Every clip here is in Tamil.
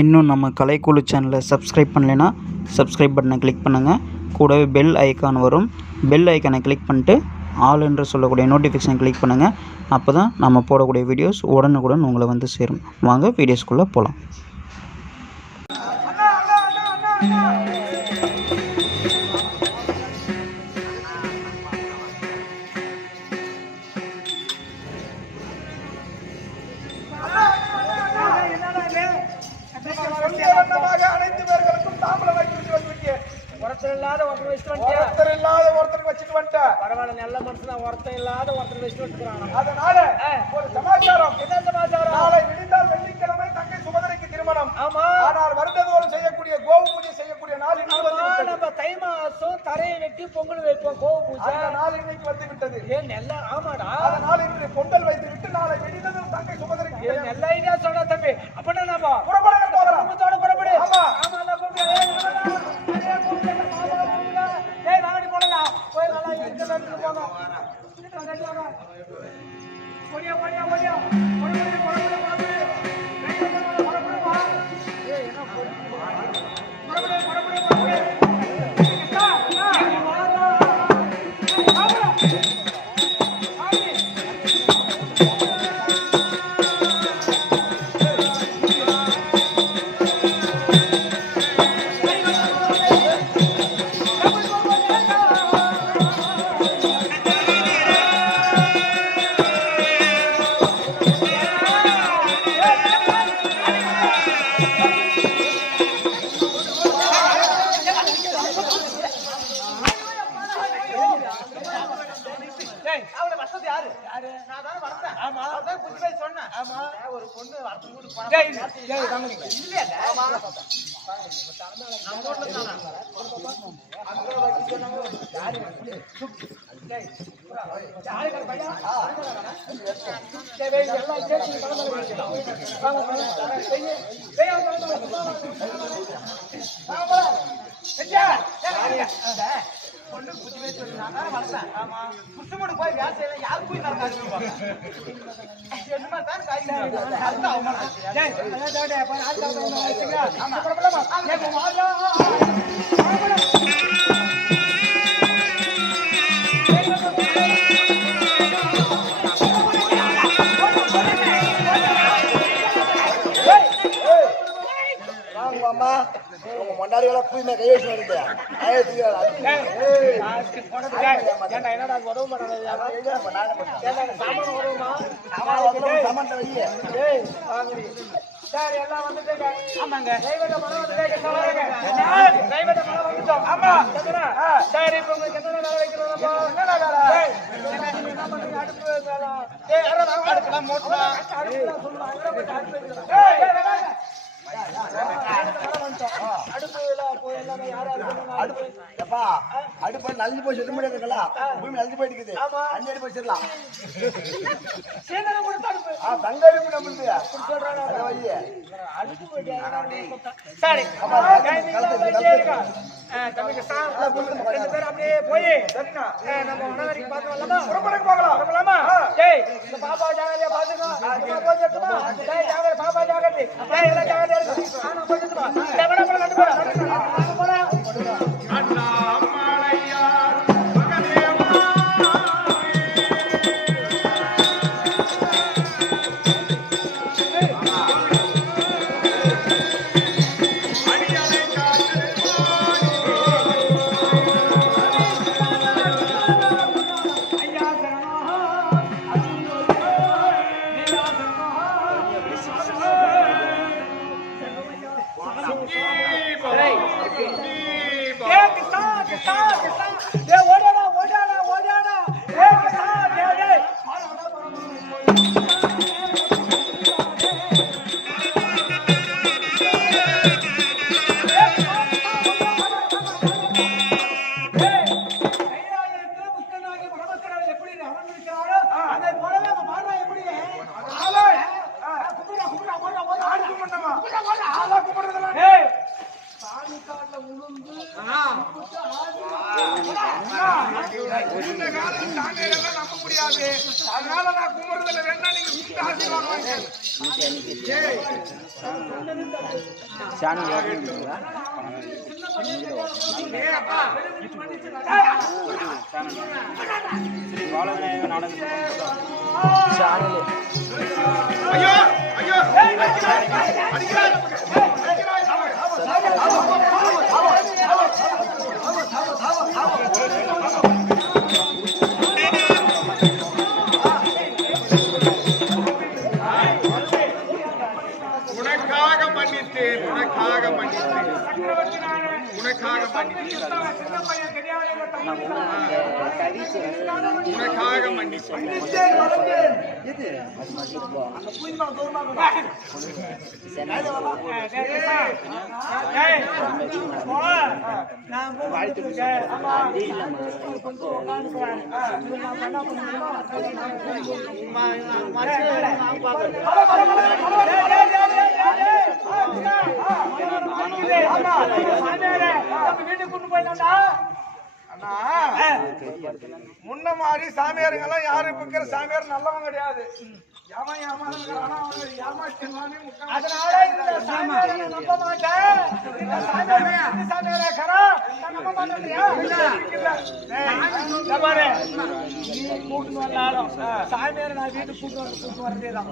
இன்னும் நம்ம கலைக்குழு சேனலை சப்ஸ்கிரைப் பண்ணலைன்னா சப்ஸ்கிரைப் பட்டனை கிளிக் பண்ணுங்கள். கூடவே பெல் ஐக்கான் வரும். பெல் ஐக்கானை கிளிக் பண்ணிட்டு ஆல் என்று சொல்லக்கூடிய நோட்டிஃபிகேஷன் கிளிக் பண்ணுங்கள். அப்போ தான் நம்ம போடக்கூடிய வீடியோஸ் உடனுக்குடன் உங்களை வந்து சேரும். வாங்க வீடியோஸ்குள்ளே போகலாம். அனைத்து பேர்களுக்கும் தாம்பலம் வைத்து வச்சிருக்கேன். ஒருத்தர் இல்லாத ஒருத்தர் வச்சுட்டு வந்துட்டேன். பரவாயில்ல, நல்ல மனுஷன். ஒருத்தர் இல்லாத ஒருத்தர் வச்சுட்டு வந்துக்கிறான். அதனால ஒரு சமாச்சாரம். என்ன சமாச்சாரம்? நாளை விடிந்தால் வெள்ளிக்கிழமை தங்கை சுமதரைக்கு திருமணம். ஆமா. ஆனால் வருடதோறும் செய்யக்கூடிய கோவு பூஜை செய்யக்கூடிய நாள் நம்ம தை மாசம் தரையை வெட்டி பொங்கல் வைப்போம். கோவு பூஜை அந்த நாள் இன்னைக்கு வந்து விட்டது. ஏன் நல்ல ஆமாடா. அதனால இன்று பொங்கல் வைத்து விட்டு நாளை விடிந்ததும் தங்கை சுமதரைக்கு நல்ல ஐடியா சொன்னா தம்பி. அப்படின்னா நம்ம புறப்படுங்க, போகலாம். குடும்பத்தோட புறப்படு. ஆமா ஆமா. ஒரு பொண்ணு பொண்ணு புத்தி வச்சு வளர்த்தேன். ஆமா, புத்தமோடு போய் வேசையில யாரு போய் நான் மண்டாரிகளா குயிமே கை வச்சு வருது. என்னடா உதவ சார் எல்லாம் வந்துட்டேங்க. ஆமாங்க, வந்துட்டோம். ஆமா சார், இப்ப உங்களுக்கு என்ன வேலை வைக்கிறோம்? என்ன வேலை? என்ன பண்றீங்க? அடுப்பு அடுக்கலாம் மோட்டலாம் அடுப்பு நல்லி போய் சொல்ல முடியாதுங்களா? பூமி நல்லி போயிட்டு அஞ்சடி போய் சொல்லலாம். தங்க அடுப்பு நம்மளுக்கு அப்படியே போய் நம்ம உணவரைக்கு பார்த்து வரலாமா? பாப்பா ஜாகிரதையா பாத்துக்கோ. பாப்பா ஜாகிரதை எல்லாம் ஜாகிரதையா நம்ப முடியாது. அதனால நான் கும்பிடுறதுல வேணா நீங்க ஐயோ ஐயோ உனக்காக மன்னித்தேன் உனக்காக மன்னித்தேன் உனக்காக மன்னித்தேன் உனக்காக மன்னித்தேன் முன்ன மாதிரி சாமியாருங்கெல்லாம் யாரு இருக்கிற சாமியார் நல்லவங்க கிடையாது. அதனால இந்த சாமியாரை நம்ப மாட்டேன். சாமியார் நான் வீட்டுக்கு கூட்டு வரதேதான்.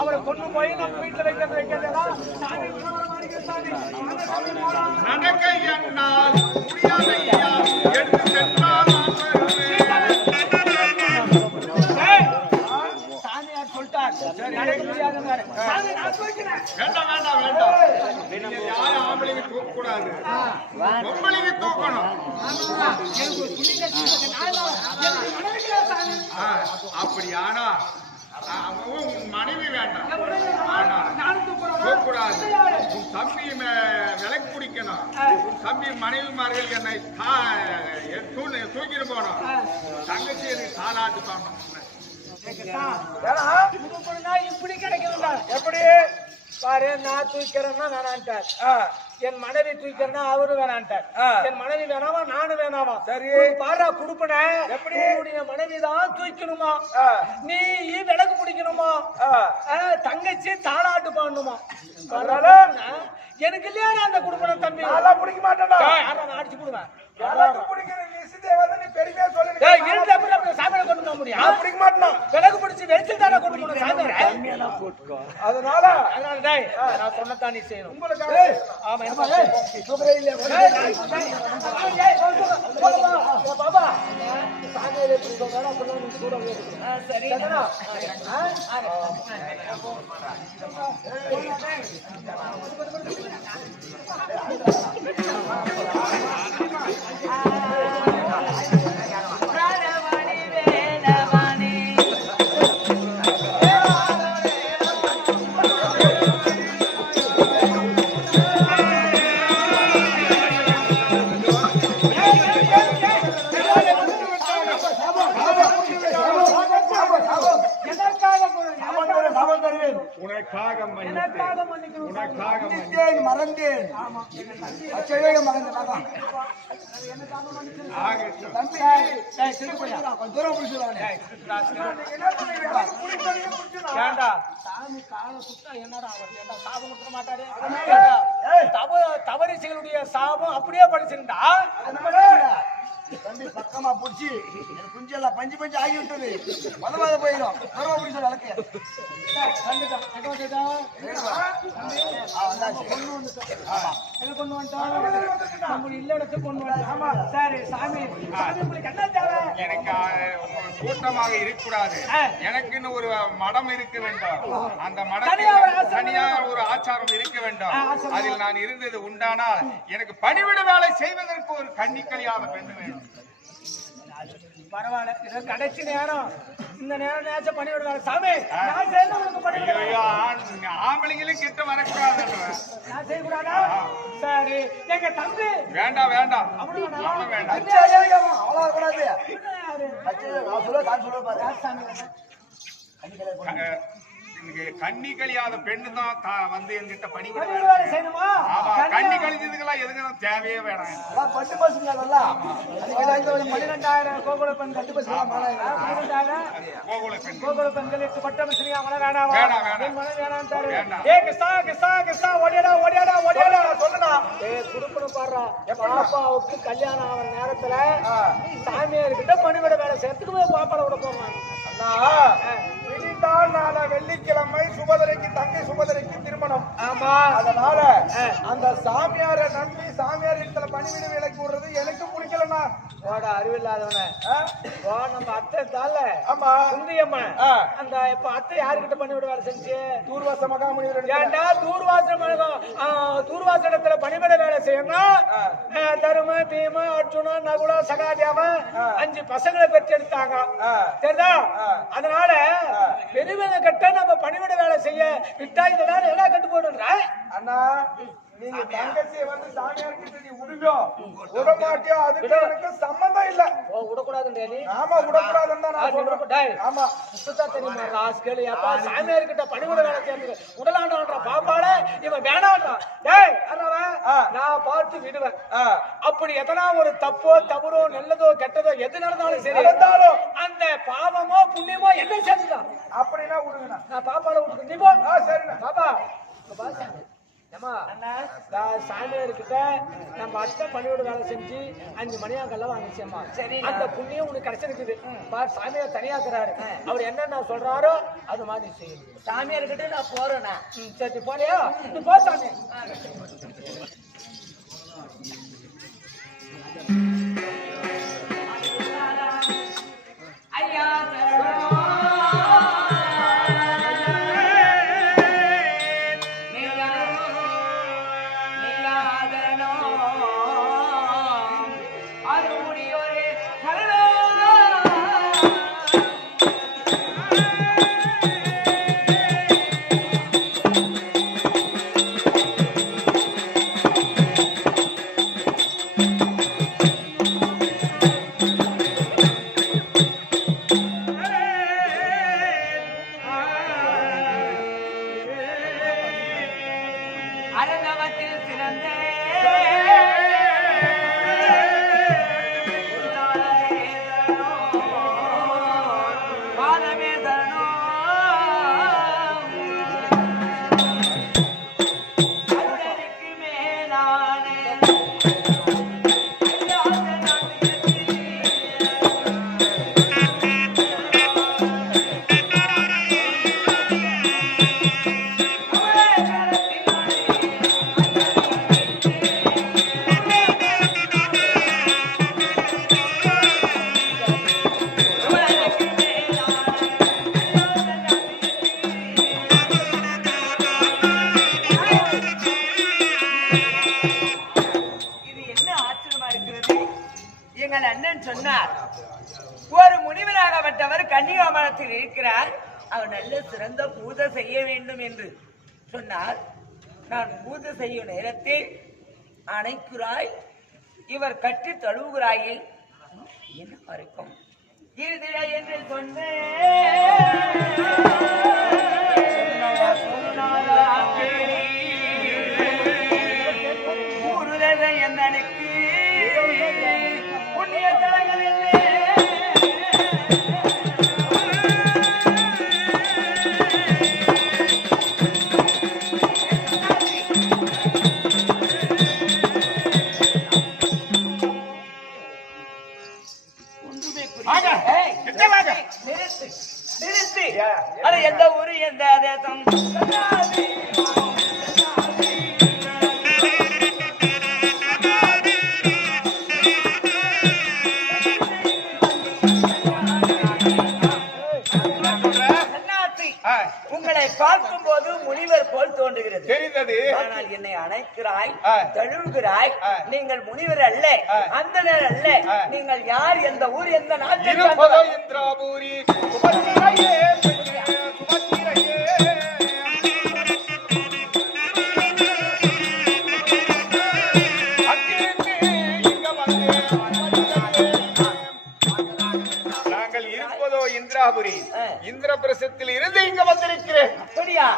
அவரை கொண்டு போய் நம்ம வீட்டுல வைக்கிறதேதான் சாமி. சாமியார் சொல்லிட்டார் நடக்க முடியாதுன்னாரு. வேண்டாம் வேண்டாம் வேண்டாம், யாரும் ஆம்பளைங்க தூக்க கூடாது, பொம்பளைங்க தூக்கணும். அப்படி ஆனா மனைவி வேண்டாம், தூக்கூடாது. உன் தம்பி விலைக்கு பிடிக்கணும். உன் தம்பி மனைவிமார்கள் என்னை தூக்கிட்டு போனோம். தங்கச்சி எனக்கு தாலாட்டு பண்ணணும். இப்படி கிடைக்கணும்டா. எப்படி பாரு, நான் தூக்கிறேன்னா வேணான்ட்டார். என் மனைவி தூக்கிறேன்னா அவரு வேணான்ட்டார். என் மனைவி வேணாமா நானும் வேணாமா? சரி பாரா குடுப்பன. எப்படி உன்னுடைய மனைவிதான் தூக்கணுமா, நீ விளக்கு பிடிக்கணுமா, தங்கச்சி தாளாட்டு பாடணுமா? எனக்கு இல்லையா அந்த குடுப்பன தம்பி பிடிக்க மாட்டேன். அடிச்சு போடுவேன். விளக்கு பிடிச்சி வெளிச்சு தானே கொண்டு போன சாமியார். அதனால நான் சொன்னதான் நீ செய்யணும். பாபா சரி மறந்தேன். தவறிசைகளுடைய சாபம் அப்படியே படிச்சிருந்தா தம்பி பக்கமா பிடிச்சி குஞ்சு எல்லாம் பஞ்சு பஞ்சு ஆகி விட்டது. மதவாத போயிடும். பிடிச்ச வழக்கு கொண்டு வந்துட்டோம். நம்ம இல்ல இடத்துக்கு கொண்டு வந்துட்டோம். சரி சாமி, உங்களுக்கு என்ன தேவை? எனக்கு கூட்டமாக இருக்கக்கூடாது. எனக்குன்னு ஒரு மடம் இருக்க வேண்டும். அந்த மடத்தில் தனியா ஒரு ஆச்சாரம் இருக்க வேண்டும். அதில் நான் இருந்தது உண்டானால் எனக்கு பணிவிட வேலை செய்வதற்கு ஒரு கன்னிக்கலியான பெண் வேண்டும். பரவாயில்ல, இது கடைசி நேரம். இந்த நேரம் நேச்ச பணிவிட வேலை சாமி. ஆம்பளைங்களும் கிட்ட வரக்கூடாது. நான் செய்யக்கூடாதா? சரி எங்க தம்பி வேண்டாம் வேண்டாம் வேண்டாம். அவ்வளவு கூடாது. கண்ணி கழியாத பெண்ணு தான் வந்து என்கிட்ட பணி செய்யணுமா? கண்ணி கழிச்சதுக்கெல்லாம் எதுக்கு தேவையே வேணாம். பட்டு பசங்க 12,000 கோகுல பெண் கட்டு பசங்க 12,000 கோகுல பெண்கள் 8 பட்ட பசங்க வேணாம் வேணாம் வேணாம். ஏ கிருஷ்ணா கிருஷ்ணா குடுப்பணும் பாடுறா பாப்பாவுக்கு கல்யாணம் ஆகிற நேரத்துல சாமியார்கிட்ட பணிவிட வேலை செய்யறதுக்கு போய் பாப்பாவை விட போறான். வெள்ளிக்கிழமை சுபதரைக்கு தங்கை சுபதரைக்கு திருமணம். ஆமா, அதனால அந்த சாமியாரை நம்பி சாமியார் இடத்துல பணிவிட வேலைக்கு விடுறது எனக்கு பிடிக்கலண்ணா. அறிவில்லாதவன நம்ம அத்தை தால. ஆமா, சுந்தியம்மா அந்த இப்ப அத்தை யாருக்கிட்ட பணிவிட வேலை செஞ்சு தூர்வாச மகாமுனிவர். ஏண்டா தூர்வாசனத்துல பணிவிட வேலை செய்யணும். தரும பீம அர்ஜுன நகுல சகாதேவ 5 பசங்களை பெற்றெடுத்தாங்க. சரிதா? அதனால பெருமையை கட்ட நம்ம பணிவிட வேலை செய்ய விட்டா இதனால எல்லாம் கட்டு போடுற அண்ணா. நீங்க தங்கச்சியை வந்து சாமியார் கிட்ட நீ விடுவியோ விட மாட்டியோ அதுக்கு எனக்கு சம்பந்தம் இல்ல. விடக்கூடாதுன்றே நீ? ஆமா, விடக்கூடாதுன்னு தான் நான் சொல்றேன். ஆமா, இப்பதான் தெரியுமா ராஸ்கேல் ஏப்பா சாமியார் கிட்ட பணிவிட வேலை செய்யறது உடலாண்டான்ற பாப்பால இவன் வேணான்றான். டேய் அறவன் நான் பார்த்து விடுவேன். அப்படி எதனா ஒரு தப்போ தவறோ நல்லதோ கெட்டதோ எது நடந்தாலும் சரி நடந்தாலும் அந்த பாவமோ புண்ணியமோ எல்லாம் சேர்த்துதான். அப்படின்னா விடுங்க, நான் பாப்பால விட்டு நீ போ. சரிண்ணா பாப்பா சாமியார்கிட்ட நம்ம அத்தை பணியோட வேலை செஞ்சு 5 மணியாக்கெல்லாம் வாங்கிச்சேம்மா. சரி, அந்த புண்ணியம் உனக்கு கிடைச்சிருக்குது. சாமியார் தனியாக்குறாரு. அவர் என்னென்ன சொல்றாரோ அது மாதிரி செய்யும். சாமியார்கிட்ட நான் போறேண்ணா. சரி போறியா? நீ போ சாமி. ஒரு முனிவராகப்பட்டவர் கன்னிகாமரத்தில் இருக்கிறார். அவர் நல்ல சிறந்த பூஜை செய்ய வேண்டும் என்று சொன்னார். நான் பூஜை செய்யும் நேரத்தில் அணைக்குறாய், இவர் கட்டி தழுவுகிறாயே என்ன வரைக்கும் என்று சொன்னேன். எந்த ஊரு எந்த தேசம் உங்களை பார்க்கும் போது முனிவர் போல் தோன்றுகிறது. ஆனால் என்னை அணைக்கிறாய், தழுவுகிறாய். நீங்கள் முனிவர் அல்ல, அந்தனர் அல்ல. நீங்கள் யார், எந்த ஊர், எந்த நாட்டில்? இந்திராபுரி, இந்திரபிரசத்தில் இருந்து இங்க வந்திருக்கிறேன். அப்படியா?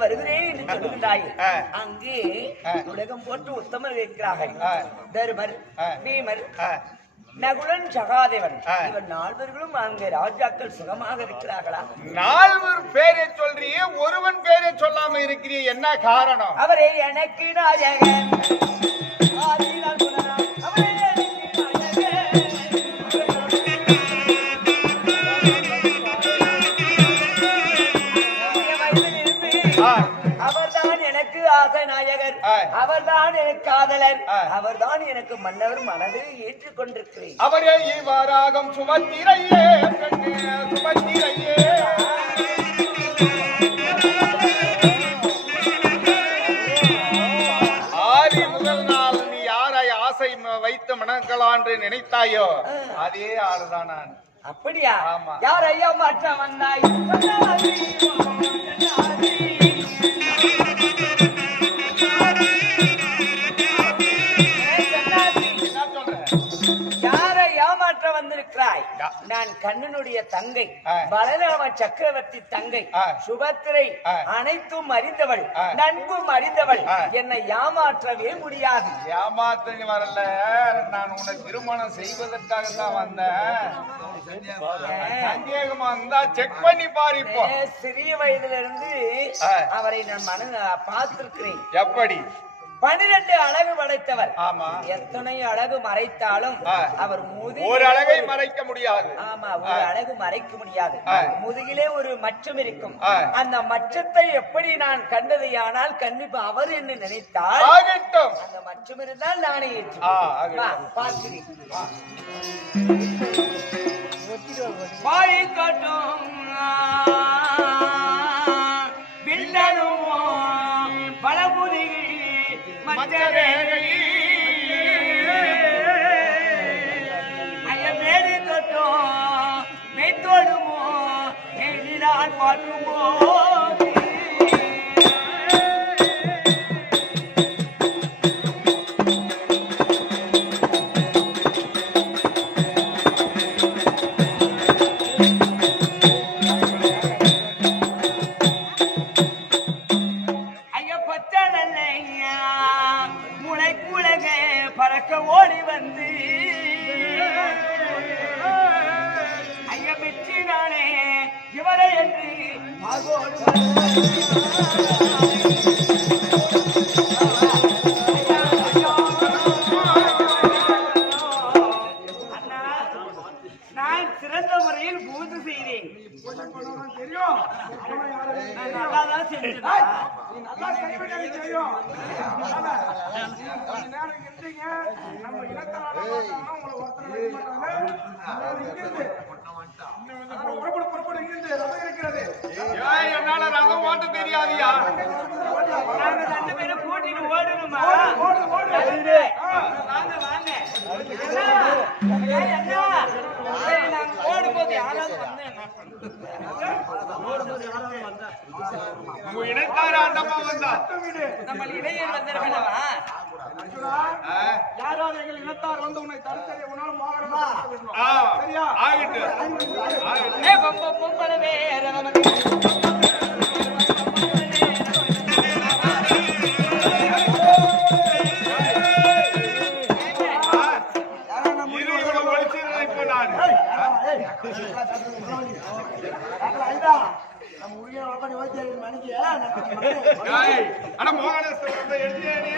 வருகிறேன் என்று சொல்லுகின்ற தாயே அங்கே உலகம் போட்டு உத்தமர் இருக்கிறார்கள். தருமர், பீமர், நகுலன், சகாதேவன் இவர் 4 பேர்களும் அங்கே ராஜாக்கள் சுகமாக இருக்கிறார்களா? 4 பேரை சொல்றியே, ஒருவன் பேரை சொல்லாம இருக்கிறீ, என்ன காரணம்? அவரே எனக்கு நாயகன், ஆதிநாள் புனராம். அவரே எனக்கு நாயகன், அவர்தான் எனக்கு ஆசை நாயகர், அவர்தான் எனக்கு காதலர், அவர்தான் எனக்கு மன்னவர் மனதில் ஏற்றுக் கொண்டிருக்கிறேன். அவரே இவ்வாறாகும் சுமத்திரையே, சுமத்திரையே. ஆதி முதல் நாள் நீ யாரை ஆசை வைத்து மணக்கலாம் என்று நினைத்தாயோ அதே ஆளுதான் நான். அப்படியா? ஆமா. யார் ஐயா மாற்ற வந்தாய்? யாரை ஏமாற்ற வந்திருக்கிறாய்? நான் கண்ணனுடைய தங்கை, பலராம சக்கரவர்த்தி தங்கை, சுபத்திரை அனைத்தும் அறிந்தவள், நன்கும் அறிந்தவள். என்னை ஏமாற்றவே முடியாது. ஏமாத்த வரல, நான் உன்னை திருமணம் செய்வதற்காகத்தான் வந்தேன். சந்தேகமா இருந்தா செக் பண்ணி பாரு. இப்போ சிறிய வயதுல இருந்து அவரை நான் பார்த்திருக்கிறேன். எப்படி? 12 அழகு படைத்தவர். ஆமா. எத்தனை அழகு மறைத்தாலும் அவர் ஒரு அழகை மறைக்க முடியாது. ஆமா, ஒரு அழகு மறைக்க முடியாது. முதுகிலே ஒரு மச்சம் இருக்கும். அந்த மச்சத்தை எப்படி நான் கண்டதையானால் கண்டிப்பா அவர் என்று நினைத்தால் அந்த மச்சம் இருந்தால் நானே பார்க்கிறேன். பாயை காட்டும் பலமுதிகள் ஐயமேடி தொட்டும் மெய்த்தோடுமோ நான் பார்க்குமோ பறக்க ஓடி வந்து ஐயா மெச்சினானே இவரை என்று நான் சிறந்த முறையில் பூஜை செய்தேன். தெரியும், நல்லாதான் செஞ்சேன். என்னால ரதம் ஓட்ட தெரியாதியா? நாங்க 2 பேரும் கூட்டிட்டு ஓடணுமா? வாங்க வாங்க. நாங்க ஓடும்போது யாராவது இணைத்தாரா அண்டமா வந்தா நம்ம இளைஞர் வந்திருக்கா? யாராவது எங்கள் இனத்தார் வந்து உன்னை தடுத்தறிய உன்னால மோகரமா ஆகிட்டு பொம்பளை வேற மோகனேஸ்வரர் எழுதியானே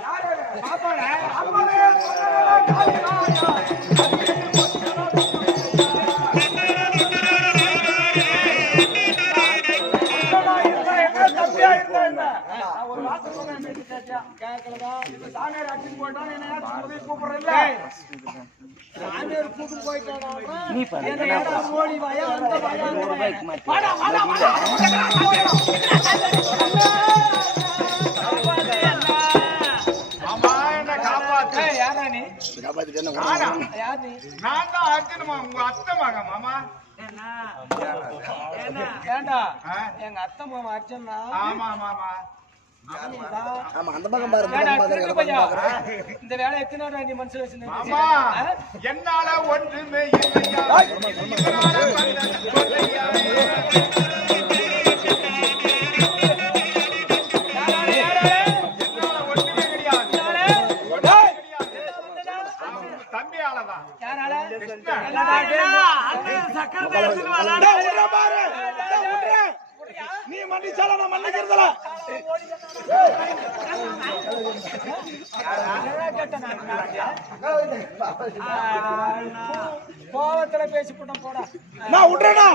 யாரு அப்படியே இருந்தா என்ன? நான் ஒரு வார்த்தை சொன்னேன், என்ன கேட்டியா? கேட்கலடா. இந்த சாமியார் அடிச்சுட்டு போயிட்டான், என்னை ஏன் உதவி கூப்பிடுறதில்ல? சாமியார் கூப்பிட்டு போயிட்டாடா. என்னை ஏடா ஓடி வாயா, அந்த வாயா, அந்த வாயா. வாடா, வாடா, வாடா. ஆமா, என்ன காப்பாத்து. யாரா நீ? நானா? யார் நீ? நான் தான் அர்ஜுனமா, உங்க அத்தை மகன் மாமா. ஏண்டா எங்க அத்தை மாமா அர்ஜுனா? ஆமா மாமா. இந்த வேலை எத்தனை நாள் நீ மனசுல வச்சிருந்த? மாமா, என்னால ஒன்றுமே இல்லையா, இதனால வந்தது கொள்ளையா. என்னால ஒன்றுமே கிடையாது. தம்பியாலதான். நீ மன்னிச்சால நான் மன்னிக்கிறதுல கோவத்துல பேசி போட்டோம் போடா. நான் விட்டுறேனா?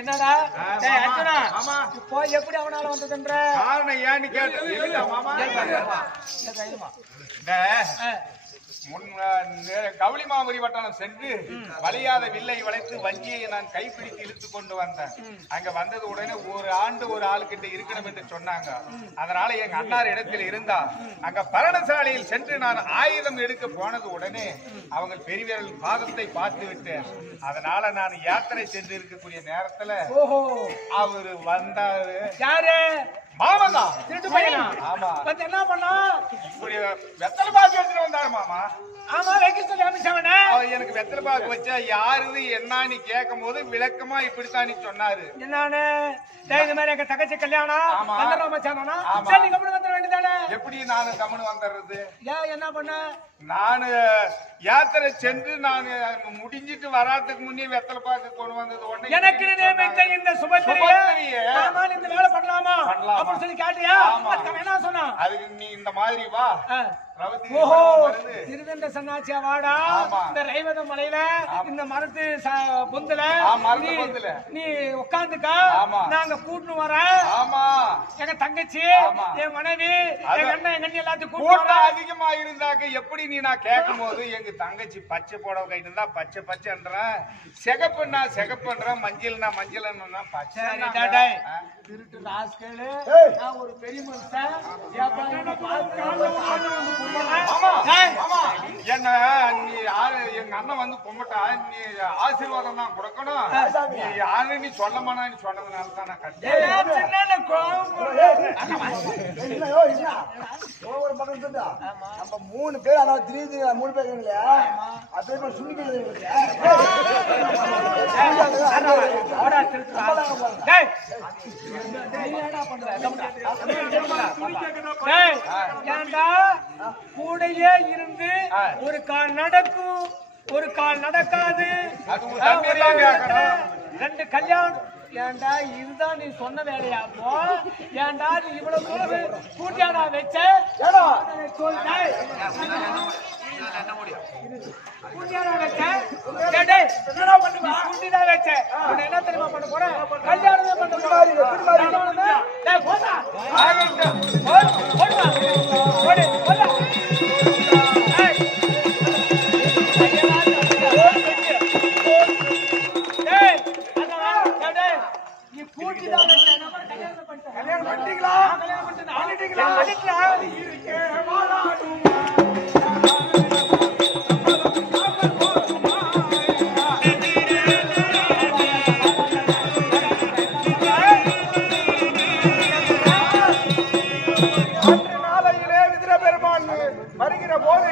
என்னடா இப்போ எப்படி அவனால வந்ததுன்ற காரணம் ஏன்னு கேட்டு மாமா, கவுளி மாமுரி வட்டானம் சென்று வலியாத வில்லை வளைத்து வஞ்சியை நான் கைப்பிடித்து இழுத்து கொண்டு வந்தேன். அங்க வந்தது உடனே ஒரு ஆண்டு ஒரு ஆளுக்கிட்ட இருக்கணும் என்று சொன்னாங்க. அதனால எங்க அண்ணார் இடத்தில் இருந்தா அங்க பரணசாலையில் சென்று நான் ஆயுதம் எடுக்க போனது உடனே அவங்க பெரியவர்கள் பாதத்தை பார்த்து விட்டேன். அதனால நான் யாத்திரை சென்று இருக்கக்கூடிய நேரத்துல அவரு வந்தாரு. யாரு? மாமதா. திருட்டு பையனா? ஆமா. வந்து என்ன பண்ணா? இப்படி வெத்தலை பாக்கு எடுத்துட்டு வந்தாரு மாமா. ஆமா, வைக்க சொல்லி அமிச்சாவன. எனக்கு வெத்தலை பாக்கு வச்சா யாருது என்னன்னு கேட்கும் போது விளக்கமா இப்படித்தான் சொன்னாரு. என்னன்னு? இந்த மாதிரி எங்க தங்கச்சி கல்யாணம் வந்துடாமச்சானா? ஆமா. சரி, கம்முனு வந்துட வேண்டியதானே? எப்படி நானு கம்முனு வந்துடுறது? ஏன் என்ன பண்ண? நானு யாத்திரை சென்று நான் முடிஞ்சிட்டு வராதுக்கு முன்னே வெத்தலை பாக்கு கொண்டு வந்தது உடனே எனக்கு நியமித்த இந்த சுபத்திரியை நாம இந்த வேலை பண்ணலாமா அப்படின்னு சொல்லி கேட்டியா? அதுக்கு என்ன சொன்னா? அதுக்கு நீ இந்த மாதிரி வா. ஓஹோ, திருவெண்ட சன்னாச்சியா வாடா. இந்த ரைவத மலையில இந்த மரத்து பொந்துல நீ உட்காந்துக்கா, நாங்க கூட்டு வரோம். ஆமா, எங்க தங்கச்சி, என் மனைவி, எங்க அண்ணன், எங்க அண்ணி எல்லாத்தையும் கூட்டு அதிகமா இருந்தாக்க எப்படி நீ நான் கேட்கும் போது எங்க தங்கச்சி பச்சை புடவை கைட்டு தான் பச்சை பச்சைன்றேன், சிகப்புன்னா சிகப்புன்றேன், மஞ்சள்னா மஞ்சள்னா பச்சை. திருட்டு ராஸ்கேலு, நான் ஒரு பெரிய மனுஷன். என்ன நீ எங்க அண்ணன் வந்து கும்பிட்டா நீ ஆசீர்வாதம் தான் கொடுக்கணும். நீ யாரு நீ சொல்லமானா நீ சொன்னதுனால தான் நான் கட்டேன். ஒவ்வொரு பக்கம் சொல்றா நம்ம 3 பேர், அதாவது திடீர்னு 3 பேர் இல்லையா, அதே மாதிரி சுண்ணிக்கிறது கூடையே இருந்து ஒரு கால் நடக்கும், ஒரு கால் நடக்காது, 2 கல்யாணம். ஏண்டா இதுதான் நீ சொன்ன வேலையா? அப்போ ஏண்டா நீ இவ்வளவு தூரம் கூட்டியாடா வச்ச? கூட்டியாடா வச்ச? கூட்டிதான் வச்ச. என்ன தெரியுமா பண்ண போற? கல்யாணமே பண்ண போற. கல்யாணம் பண்ணிட்டீங்களா? வருகிற போது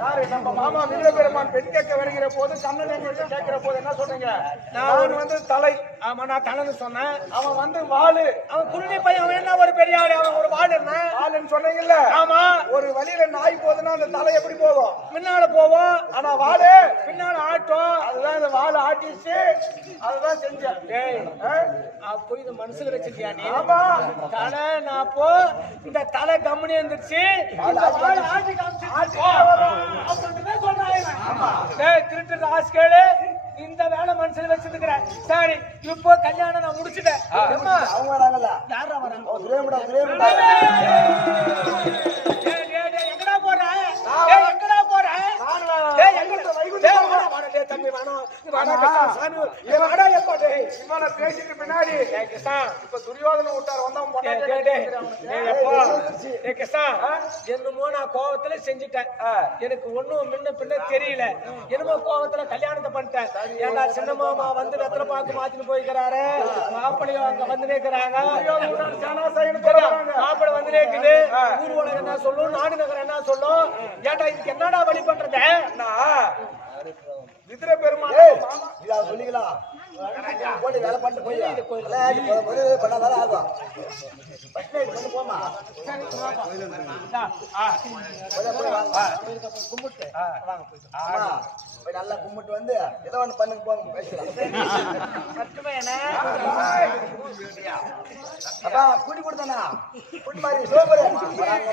யாரு நம்ம மாமா வீரபெருமான் பெண் கேட்க வருகிற போது கண்ணன் கேட்கிற போது என்ன சொல்றீங்க? நான் வந்து தலை. ஆமா, நான் தலைன்னு சொன்னேன். அவன் வந்து வாளு. அவன் குருணி பையன், அவன் என்ன ஒரு பெரிய ஆளு, அவன் ஒரு வாள் என்ன வாளுன்னு சொன்னீங்கல்ல? ஆமா. ஒரு வழியில நாய் போகுதுன்னா அந்த தலை எப்படி போகும்? முன்னால போவோம். ஆனா வாளு பின்னால ஆட்டும். அதுதான் இந்த வாள் ஆட்டிச்சு, அதுதான் செஞ்சேன். அப்போ இது மனசுல வச்சிருக்கியா நீ? ஆமா. தலை நான் அப்போ இந்த தலை கம்முனி இருந்துச்சு, திருட்டு ராஸ்கேலு, இந்த வேலை மனசுல வச்சிருக்கிறேன். சரி இப்போ கல்யாணம் நான் முடிச்சிட்டேன். அம்மா அவங்க வராங்கல்ல யாரா வராங்க? ஓ கிரேம்டா எங்கடா போற? எங்கடா போற? டேய் எங்கடா வைகுண்ட தம்பி வேணாம். வாடா கிருஷ்ணா சாமி. வாடா எப்பா டேய். இவன பேசிட்டு பின்னாடி டேய் கிருஷ்ணா இப்ப துரியோதன விட்டார் வந்தவன் டேய் கிருஷ்ணா என்னமோ நான் கோவத்துல செஞ்சுட்டேன். எனக்கு ஒண்ணும் முன்ன பின்ன தெரியல. என்னமோ கோவத்துல கல்யாணத்தை பண்ணிட்டேன். ஏன்னா சின்ன மாமா வந்து வெத்தலை பாக்கு மாத்தின்னு போய்க்கிறாரு. மாப்பிள்ளையும் அங்க வந்து நிற்கிறாங்க. மாப்பிள்ளை வந்து நிற்குது. ஊர் உலகம் என்ன சொல்லும், நாடு நகரம் என்ன சொல்லும். ஏன்டா இதுக்கு என்னடா வழி பண்றது? விதிர பெருமாள் இதா சொல்லிக்கலாம் போட்டு வேலை பண்ணிட்டு போய் பண்ணாதானே ஆகும் பண்ணு போமா கும்பிட்டு போய் நல்லா கும்பிட்டு வந்து ஏதோ ஒண்ணு பண்ணுங்க போங்க பேசலாம் அப்பா கூட்டி கொடுத்தானா கூட்டி மாதிரி சோபரு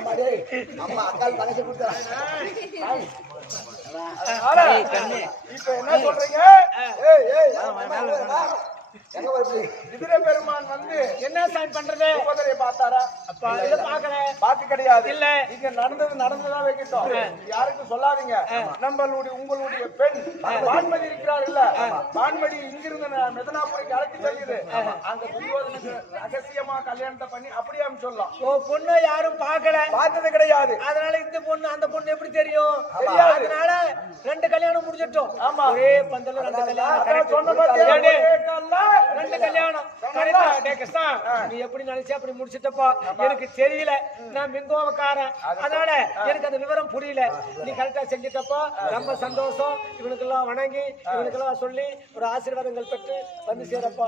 மாதிரி அம்மா அக்கால் தங்கச்சி கொடுத்தா இப்ப என்ன சொல்றீங்க எங்க வருது விதிர பெருமான் வந்து என்ன சாமி பண்றது? சகோதரியை பார்த்தாரா? அப்பா இத பாக்கல. பாத்து கிடையாது. இல்ல. இங்க நடந்ததுதான் வைக்கட்டும். யாருக்கும் சொல்லாதீங்க. உங்களுடைய பெண் வான்மதி இருக்கிறார் இல்ல, வான்மதி இங்கிருந்து மெதனாபுரிக்கு அழைத்து செல்லுது. அங்க துரியோதனுக்கு ரகசியமா கல்யாணத்தை பண்ணி அப்படியே சொல்லலாம். ஓ பொண்ணு யாரும் பாக்கல, பார்த்தது கிடையாது. அதனால இந்த பொண்ணு அந்த பொண்ணு எப்படி தெரியும்? அதனால ரெண்டு கல்யாணம் முடிஞ்சிட்டோம். ஆமா. ஒரே பந்தல்ல ரெண்டு கல்யாணம். சொன்ன பாத்தியா? ரெண்டு கல்யாணம் கரெக்டா? டேய் கிருஷ்ணா நீ எப்படி நினைச்ச அப்படி முடிச்சிட்டப்பா. எனக்கு தெரியல, நான் மிங்கோவக்காரன். அதனால எனக்கு அந்த விவரம் புரியல. நீ கரெக்டா செஞ்சிட்டப்பா, ரொம்ப சந்தோஷம். இவனுக்கெல்லாம் வணங்கி இவனுக்கெல்லாம் சொல்லி ஒரு ஆசீர்வாதங்கள் பெற்று வந்து சேரப்பா.